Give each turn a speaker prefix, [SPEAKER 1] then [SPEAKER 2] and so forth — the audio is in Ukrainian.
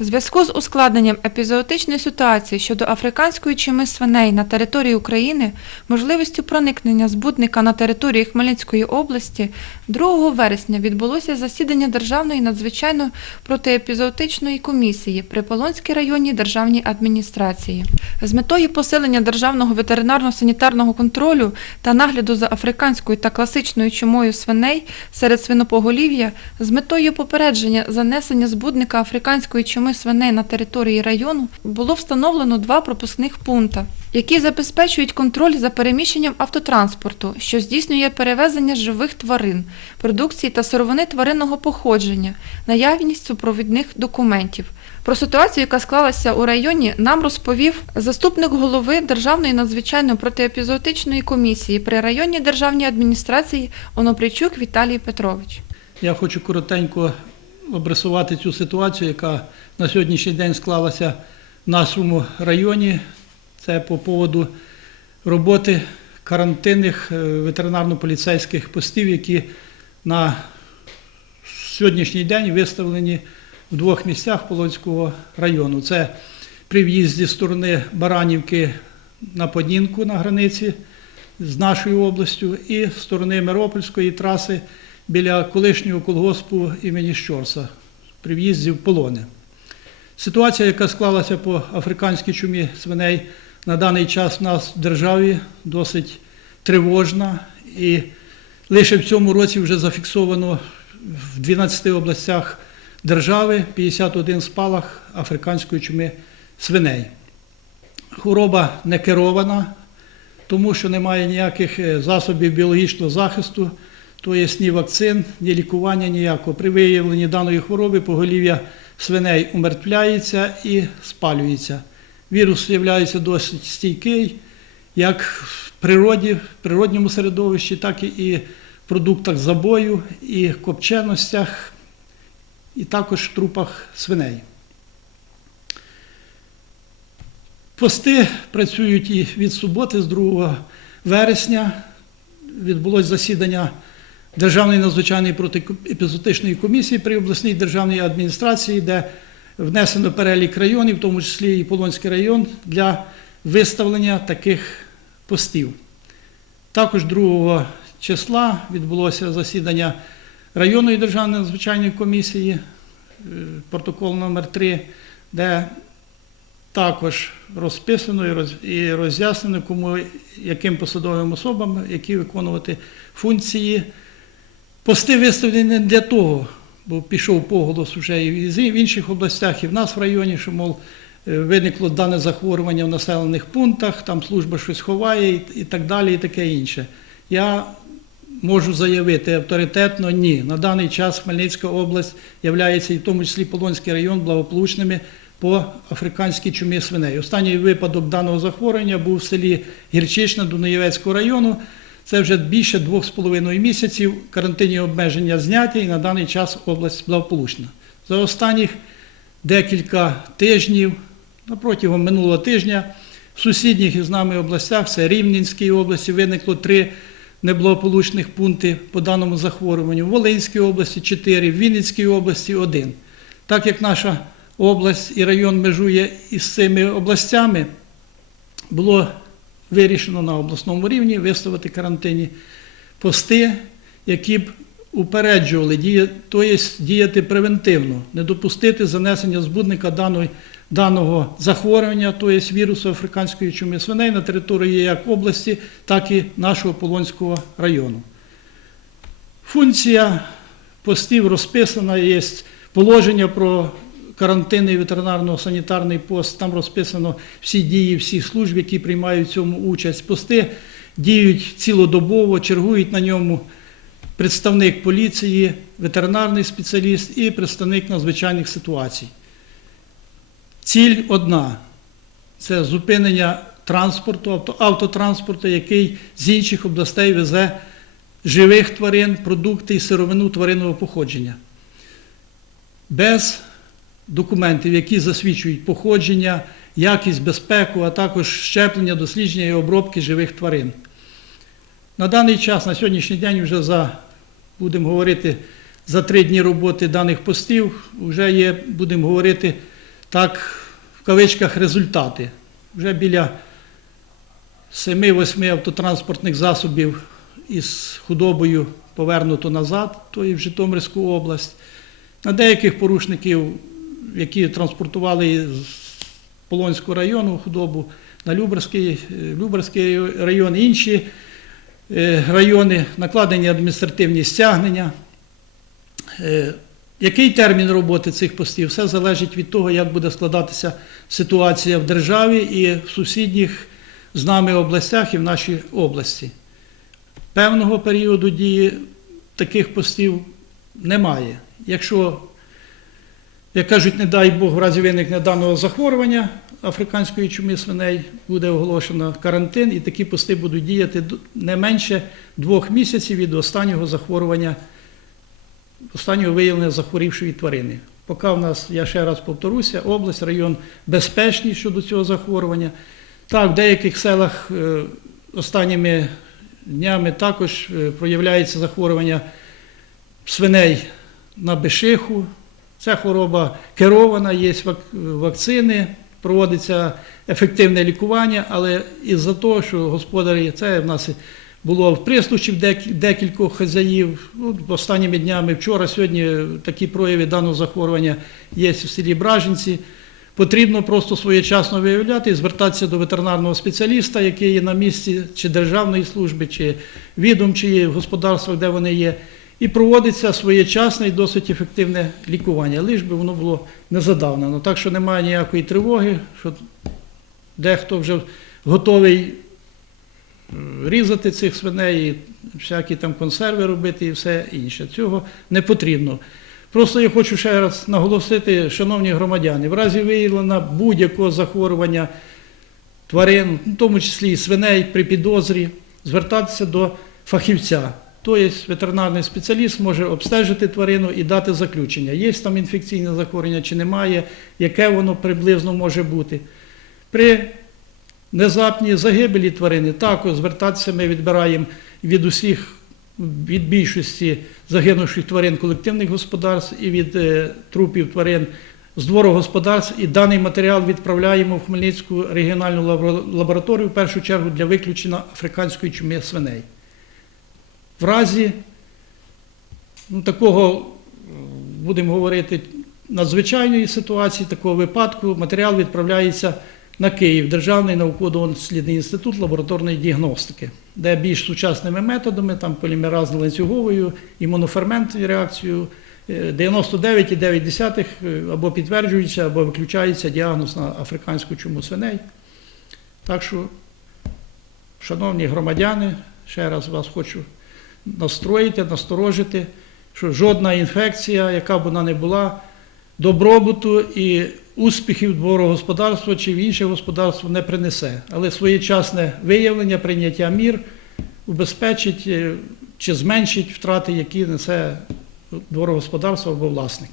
[SPEAKER 1] У зв'язку з ускладненням епізоотичної ситуації щодо африканської чуми свиней на території України, можливістю проникнення збудника на території Хмельницької області, 2 вересня відбулося засідання Державної надзвичайно протиепізоотичної комісії при Полонській районній державній адміністрації. З метою посилення державного ветеринарно-санітарного контролю та нагляду за африканською та класичною чумою свиней серед свинопоголів'я, з метою попередження занесення збудника африканської чуми свиней на території району було встановлено два пропускних пункти, які забезпечують контроль за переміщенням автотранспорту, що здійснює перевезення живих тварин, продукції та сировини тваринного походження, наявність супровідних документів. Про ситуацію, яка склалася у районі, нам розповів заступник голови Державної надзвичайно протиепізоотичної комісії при районній державній адміністрації Онопричук Віталій Петрович.
[SPEAKER 2] Я хочу коротенько обрисувати цю ситуацію, яка на сьогоднішній день склалася в нашому районі. Це по поводу роботи карантинних е, ветеринарно-поліцейських постів, які на сьогоднішній день виставлені в двох місцях Полонського району. Це при в'їзді з сторони Баранівки на Подінку на границі з нашою областю і з сторони Миропольської траси біля колишнього колгоспу імені Щорса при в'їзді в полони. Ситуація, яка склалася по африканській чумі свиней, на даний час в нас в державі досить тривожна. І лише в цьому році вже зафіксовано в 12 областях держави 51 спалах африканської чуми свиней. Хвороба не керована, тому що немає ніяких е, засобів біологічного захисту, то є ні вакцин, ні лікування ніякого. При виявленні даної хвороби поголів'я свиней умертвляється і спалюється. Вірус є досить стійкий, як в природі, в природньому середовищі, так і в продуктах забою, і копченостях, і також в трупах свиней. Пости працюють і від суботи, з 2 вересня. Відбулось засідання Державної надзвичайної протиепізотичної комісії при обласній державній адміністрації, де внесено перелік районів, в тому числі і Полонський район, для виставлення таких постів. Також 2 числа відбулося засідання районної державної надзвичайної комісії, е, протокол номер 3 де також розписано і роз'яснено, кому, яким посадовим особам, які виконувати функції. Пости виставлені не для того, бо пішов поголос вже і в інших областях, і в нас в районі, що, мов, е, виникло дане захворювання в населених пунктах, там служба щось ховає і, так далі, і таке інше. Я можу заявити авторитетно, ні. На даний час Хмельницька область є, в тому числі Полонський район, благополучними по африканській чумі свиней. Останній випадок даного захворювання був в селі Гірчична Дунаєвецького району. Це вже більше двох з половиною місяців карантинні обмеження зняті, і на даний час область благополучна. За останніх декілька тижнів, протягом минулого тижня, в сусідніх із нами областях, це Рівненській області, виникло три неблагополучних пункти по даному захворюванню. В Волинській області 4, в Вінницькій області 1. Так як наша область і район межує із цими областями, було вирішено на обласному рівні виставити карантинні пости, які б упереджували, тобто діяти превентивно, не допустити занесення збудника даної, даного захворювання, тобто вірусу африканської чуми свиней на території як області, так і нашого Полонського району. Функція постів розписана, є положення про карантинний ветеринарно-санітарний пост, там розписано всі дії всіх служб, які приймають в цьому участь. Пости діють цілодобово, чергують на ньому представник поліції, ветеринарний спеціаліст і представник надзвичайних ситуацій. Ціль одна це зупинення транспорту, авто- автотранспорту, який з інших областей везе живих тварин, продукти і сировину тваринного походження. Без документів, які засвідчують походження, якість, безпеку, а також щеплення, дослідження і обробки живих тварин. На даний час, на сьогоднішній день, вже за, будемо говорити, за три дні роботи даних постів, вже є, будемо говорити, так в кавичках результати. Вже біля 7-8 автотранспортних засобів із худобою повернуто назад, то і в Житомирську область. На деяких порушників, які транспортували з Полонського району худобу, на Люберський, е, Люберський район, інші е, райони, накладені адміністративні стягнення. Е, Який термін роботи цих постів? Все залежить від того, як буде складатися ситуація в державі і в сусідніх з нами областях і в нашій області. Певного періоду дії таких постів немає. Якщо, як кажуть, не дай Бог, в разі виникнення даного захворювання африканської чуми свиней, буде оголошено карантин, і такі пости будуть діяти не менше двох місяців від останнього захворювання останнього виявлення захворівшої тварини. Поки в нас, я ще раз повторюся, область, район безпечний щодо цього захворювання. Так, в деяких селах е, останніми днями також е, проявляється захворювання свиней на бешиху. Ця хвороба керована, є вакцини, проводиться ефективне лікування, але із-за того, що господарі, це в нас було в прислучів декількох хазяїв. Ну, останніми днями, вчора, сьогодні такі прояви даного захворювання є в селі Браженці. Потрібно просто своєчасно виявляти і звертатися до ветеринарного спеціаліста, який є на місці чи державної служби, чи відомчої в господарствах, де вони є, і проводиться своєчасне і досить ефективне лікування. Лиш би воно було не задавнено. Так що немає ніякої тривоги, що дехто вже готовий різати цих свиней, всякі там консерви робити і все інше. Цього не потрібно. Просто я хочу ще раз наголосити, шановні громадяни, в разі виявлення будь-якого захворювання тварин, в тому числі і свиней при підозрі, звертатися до фахівця. Тобто ветеринарний спеціаліст може обстежити тварину і дати заключення, є там інфекційне захворювання чи немає, яке воно приблизно може бути. При внезапній загибелі тварини також звертатися ми відбираємо від усіх, від більшості загинувших тварин колективних господарств і від е, трупів тварин з дворогосподарств. І даний матеріал відправляємо в Хмельницьку регіональну лабораторію в першу чергу для виключення африканської чуми свиней. В разі ну, такого, е, будемо говорити, надзвичайної ситуації, такого випадку, матеріал відправляється на Київ, Державний науково-дослідний інститут лабораторної діагностики, де більш сучасними методами, там полімеразно-ланцюговою, імуноферментною реакцією, е, 99,9 е, або підтверджується, або виключається діагноз на африканську чуму свиней. Так що, шановні громадяни, ще раз вас хочу настроїти, насторожити, що жодна інфекція, яка б вона не була, добробуту і успіхів дворогосподарства чи в інше господарство не принесе. Але своєчасне виявлення, прийняття мір убезпечить е, чи зменшить втрати, які несе дворогосподарство або власник.